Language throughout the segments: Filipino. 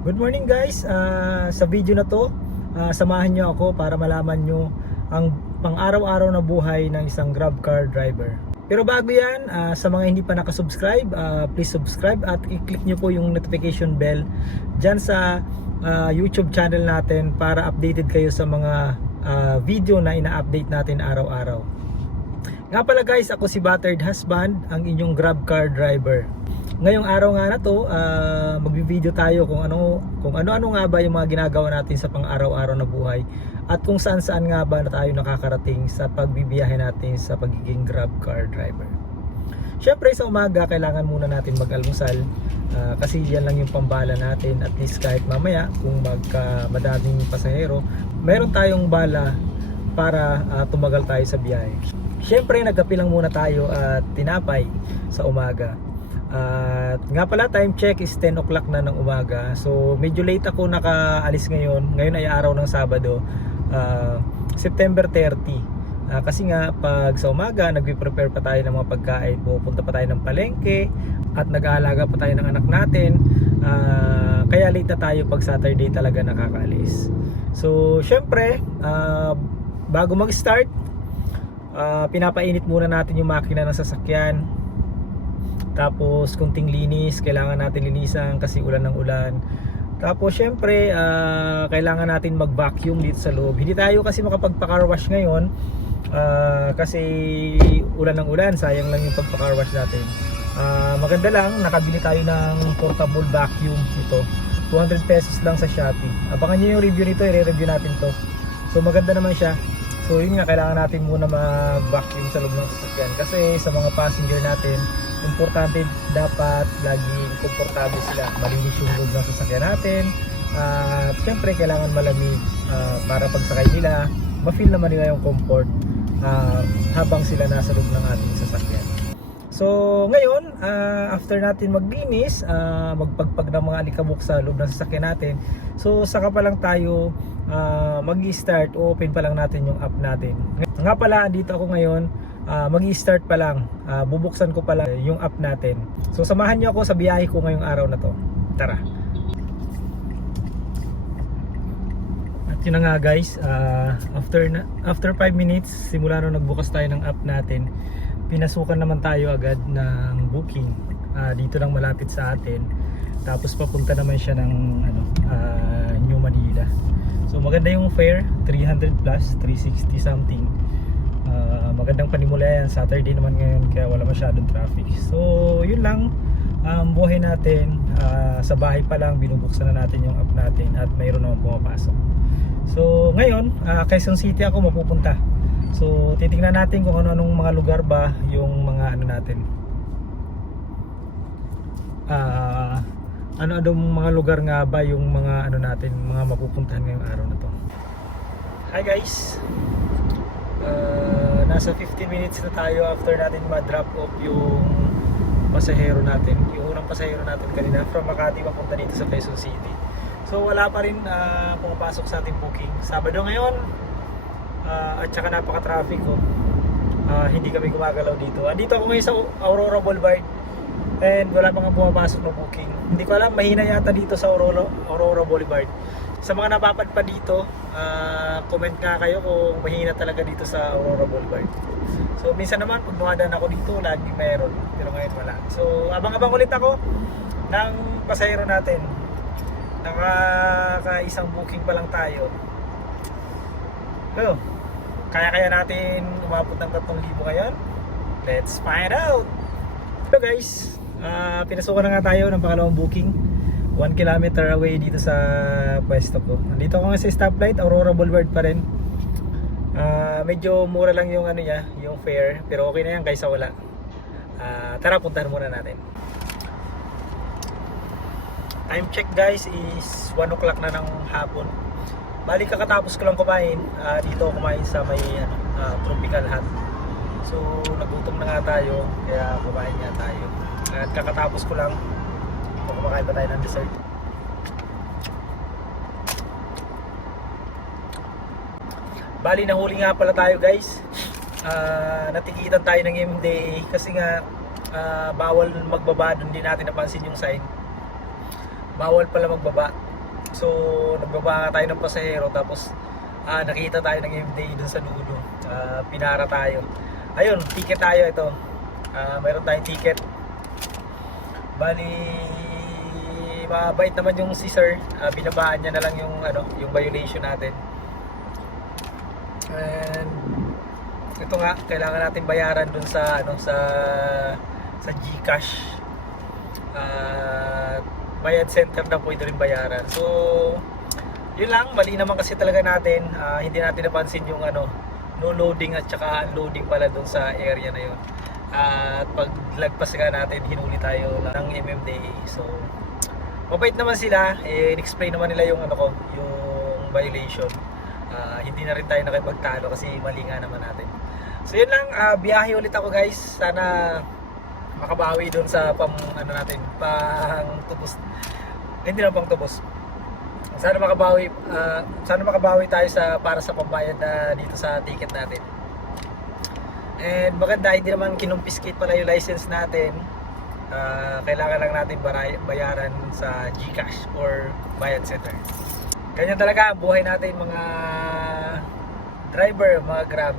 Good morning guys. Sa video na to, samahan nyo ako para malaman nyo ang pang-araw-araw na buhay ng isang grab car driver. Pero bago yan, sa mga hindi pa nakasubscribe, please subscribe at i-click nyo po yung notification bell dyan sa YouTube channel natin para updated kayo sa mga video na ina-update natin araw-araw. Nga pala guys, ako si Battered Husband, ang inyong grab car driver. Ngayong araw nga na to, magbi-video tayo kung ano nga ba yung mga ginagawa natin sa pang-araw-araw na buhay at kung saan-saan nga ba na tayo nakakarating sa pagbibiyahe natin sa pagiging grab car driver. Syempre sa umaga kailangan muna natin mag-almusal kasi yan lang yung pambala natin, at least kahit mamaya kung madaming pasahero, meron tayong bala para tumagal tayo sa biyahe. Syempre nagkape lang muna tayo at tinapay sa umaga. At nga pala, time check is 10 o'clock na ng umaga. So medyo late ako nakaalis ngayon. Ngayon ay araw ng Sabado, September 30. Kasi nga pag sa umaga nagpe-prepare pa tayo ng mga pagkain, pupunta pa tayo ng palengke at nag-aalaga pa tayo ng anak natin. Kaya late na tayo pag Saturday talaga nakakaalis. So syempre, bago mag-start, pinapainit muna natin yung makina ng sasakyan. Tapos kunting linis, kailangan natin linisan kasi ulan ng ulan. Tapos syempre kailangan natin mag-vacuum dito sa loob. Hindi tayo kasi makapagpa-car wash ngayon kasi ulan ng ulan, sayang lang yung pagpa-car wash natin. Maganda lang, nakabili tayo ng portable vacuum ito. 200 pesos lang sa Shopee. Abangan nyo yung review nito, i-review natin to. So maganda naman siya. So yun nga, kailangan natin muna mag-vacuum sa loob ng sasakyan kasi sa mga passenger natin, importante dapat laging komportable sila, malinis yung loob ng sasakyan natin. At syempre kailangan malamig para pagsakay nila, ma-feel naman nila yung comfort habang sila nasa loob ng ating sasakyan. So ngayon, after natin maglinis, magpagpag ng mga alikabok sa loob ng sasakyan natin, so saka pa lang tayo mag-i-start, open pa lang natin yung app natin. Nga pala, andito ako ngayon, mag-i-start pa lang, bubuksan ko pa lang yung app natin. So samahan nyo ako sa biyahe ko ngayong araw na to. Tara! At yun na nga guys, after 5 minutes simula nung nagbukas tayo ng app natin, pinasukan naman tayo agad ng booking dito lang malapit sa atin. Tapos papunta naman siya ng New Manila. So maganda yung fare, 300 plus, 360 something. Magandang panimula yan, Saturday naman ngayon kaya wala masyadong traffic. So yun lang buhay natin. Sa bahay pa lang binubuksan na natin yung app natin at mayroon naman pumapasok. So ngayon, Quezon City ako mapupunta. So titingnan natin kung ano-anong mga lugar ba yung mga natin. Ano-anong mga lugar nga ba yung mga natin, mga mapupuntahan ngayong araw na to. Hi guys. Nasa 15 minutes na tayo after natin ma-drop off yung pasahero natin, yung unang pasahero natin kanina from Makati papunta dito sa Quezon City. So wala pa rin pumapasok sa ating booking. Sabado ngayon, at saka napaka-traffic hindi kami gumagalaw dito. Andito ako ngayon sa Aurora Boulevard and wala pang pumapasok na booking. Hindi ko alam, mahina yata dito sa Aurora Boulevard. Sa mga napapadpa dito, comment nga kayo kung mahina talaga dito sa Aurora Boulevard. So minsan naman pag dumadaan ako dito, lagi meron, pero ngayon wala. So abang-abang ulit ako ng pasahero natin. Naka-isang booking pa lang tayo. So, kaya natin umabot ng 3,000 ngayon? Let's find out! So guys, pinasukan na nga tayo ng pangalawang booking. 1 kilometer away dito sa pwesto ko. Nandito ako nga sa stoplight, Aurora Boulevard pa rin. Medyo mura lang yung yung fare, pero okay na yan kaysa wala. Tara, puntahan muna natin. Time check guys is 1 o'clock na ng hapon. Bali kakatapos ko lang kumain. Dito ako kumain sa may Tropical Hut. So nagutom na nga tayo, kaya kumain nga tayo. At kakatapos ko lang, kumakain pa tayo ng dessert. Bali nahuli nga pala tayo guys. Natikitan tayo ng MDA kasi nga bawal magbaba. Doon din natin napansin yung sign. bawal pala magbaba So nagbaba nga tayo ng pasahero, tapos nakita tayo ng MDA dun sa dulo. Pinara tayo. Ayun, ticket tayo ito. Mayroon tayong ticket. Bali, mabait naman yung si sir. Binabaan niya na lang yung yung violation natin. And ito nga, kailangan natin bayaran dun sa sa GCash. Bayad center na pwede rin bayaran. So yun lang, mali naman kasi talaga natin. Hindi natin napansin yung no loading at saka unloading pala dun sa area na yun. At paglagpas nga natin, hinuli tayo ng MMDA. So mabait naman sila, in-explain naman nila yung yung violation. Hindi na rin tayo nakipagtalo kasi mali nga naman natin. So yun lang, biyahe ulit ako guys. Sana makabawi doon sa pang tubos. Hindi na pang tubos. Sana makabawi tayo para sa pambayad na dito sa ticket natin. And maganda, hindi naman kinumpiskate pala yung license natin. Kailangan lang natin bayaran sa GCash or bayad center. Ganyan talaga ang buhay natin mga driver, mga Grab.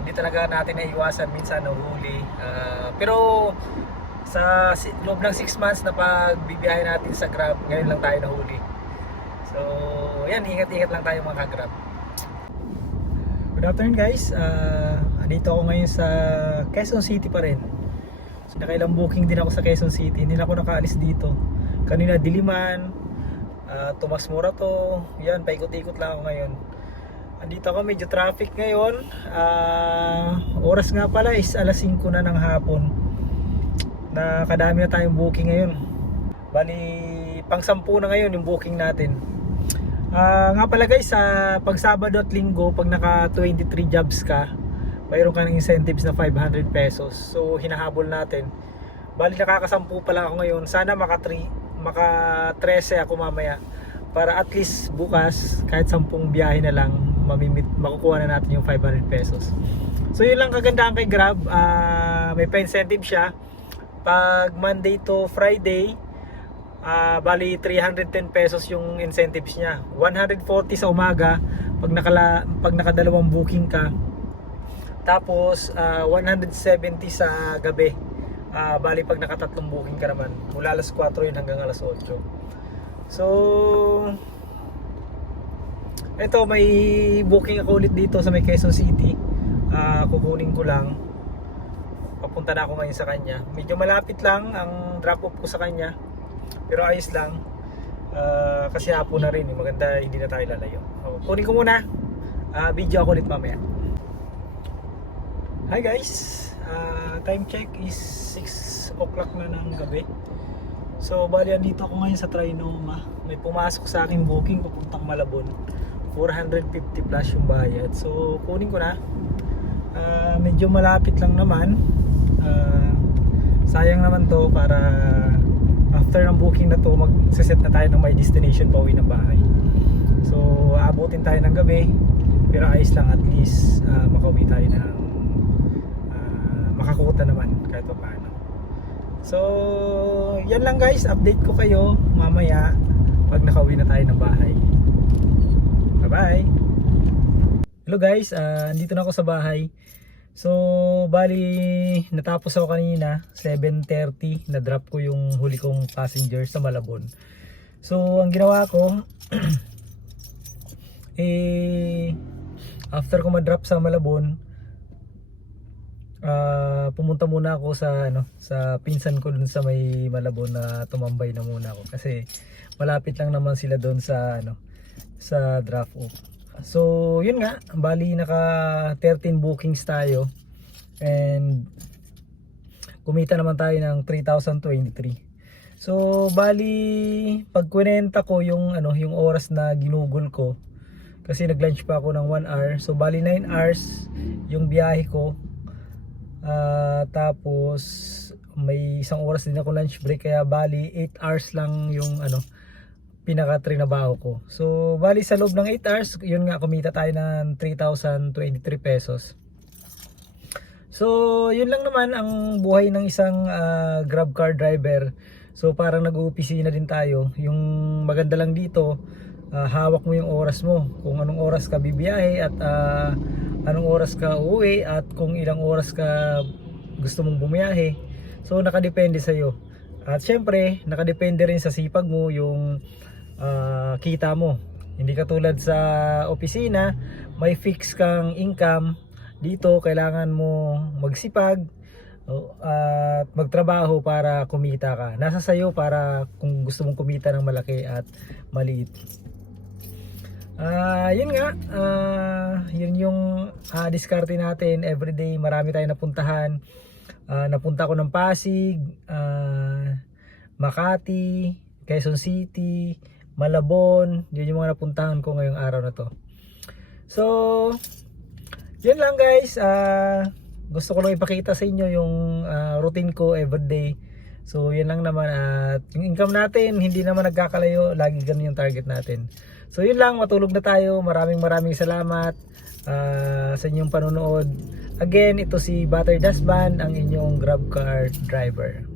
Hindi talaga natin naiiwasan minsan nahuhuli. Pero sa loob ng 6 months na pagbibiyahe natin sa Grab, ngayon lang tayo nahuli. So yan, ingat-ingat lang tayo mga Grab. Good afternoon guys. Dito ako ngayon sa Quezon City pa rin. So, nakailang booking din ako sa Quezon City. Hindi na ako nakaalis dito. Kanina Diliman, Tomas Morato, yan, paikot-ikot lang ako ngayon. Andito ako, medyo traffic ngayon. Oras nga pala is alas 5 na ng hapon. Nakadami na tayong booking ngayon. Bali, pang 10 na ngayon yung booking natin. Nga pala guys, pag Sabado at Linggo, pag naka 23 jobs ka, mayroon ka ng incentives na 500 pesos. So hinahabol natin. Bali, nakakasampu pa lang ako ngayon. Sana maka 13 ako mamaya, para at least bukas kahit 10 biyahe na lang makukuha na natin yung 500 pesos. So yun lang kagandahan kay Grab. May pa-incentive siya pag Monday to Friday. Bali 310 pesos yung incentives niya. 140 sa umaga pag nakadalawang booking ka. Tapos 170 sa gabi. Bali pag nakatatlong booking ka naman, mula alas 4 yun hanggang alas 8. So eto, may booking ako ulit dito sa may Quezon City. Kukunin ko lang. Papunta na ako ngayon sa kanya. Medyo malapit lang ang drop off ko sa kanya, pero ayos lang. Kasi hapon na rin, maganda, hindi na tayo lalayo. Kunin ko muna. Video ako ulit mamaya. Hi guys, time check is 6 o'clock na ng gabi. So bali, andito ako ngayon sa Trinoma. May pumasok sa aking booking papuntang Malabon. 450 plus yung bayad. So kunin ko na. Medyo malapit lang naman. Sayang naman to, para after ng booking na to, magsiset na tayo ng my destination pa uwi ng bahay. So aabutin tayo ng gabi, pero ayos lang, at least makauwi tayo ng makakuta naman kahit pa paano. So yan lang guys, update ko kayo mamaya pag nakauwi na tayo ng bahay. Bye bye. Hello guys, andito na ako sa bahay. So bali, natapos ako kanina 7:30, na drop ko yung huli kong passenger sa Malabon. So ang ginawa ko after ko ma-drop sa Malabon, pumunta muna ako sa pinsan ko dun sa may Malabon, na tumambay na muna ako kasi malapit lang naman sila doon sa sa drop off. So yun nga, bali naka 13 bookings tayo and kumita naman tayo ng 3,023. So bali, pag kwenta ko yung yung oras na ginugol ko, kasi nag-lunch pa ako ng 1 hour. So bali 9 hours yung biyahe ko. Tapos may isang oras din ako lunch break, kaya bali 8 hours lang yung pinaka-trinabaho ko. So bali sa loob ng 8 hours, yun nga, kumita tayo ng 3,023 pesos. So yun lang naman ang buhay ng isang Grab car driver. So parang nag-uopisina din tayo. Yung maganda lang dito, hawak mo yung oras mo, kung anong oras ka bibiyahe at anong oras ka uuwi at kung ilang oras ka gusto mong bumiyahe. So nakadepende sa iyo. At syempre, nakadepende rin sa sipag mo yung kita mo. Hindi katulad sa opisina, may fix kang income. Dito kailangan mo magsipag at magtrabaho para kumita ka. Nasa sayo para kung gusto mong kumita ng malaki at maliit. Yun nga, yun yung diskarte natin everyday. Marami tayong napuntahan. Napunta ko ng Pasig, Makati, Quezon City, Malabon. Yun yung mga napuntahan ko ngayong araw na to. So yun lang guys, gusto ko lang ipakita sa inyo yung routine ko everyday. So yun lang naman, at yung income natin hindi naman nagkakalayo, lagi ganun yung target natin. So yun lang, matulog na tayo. Maraming salamat sa inyong panonood. Again, ito si Butter Dasban, ang inyong GrabCar driver.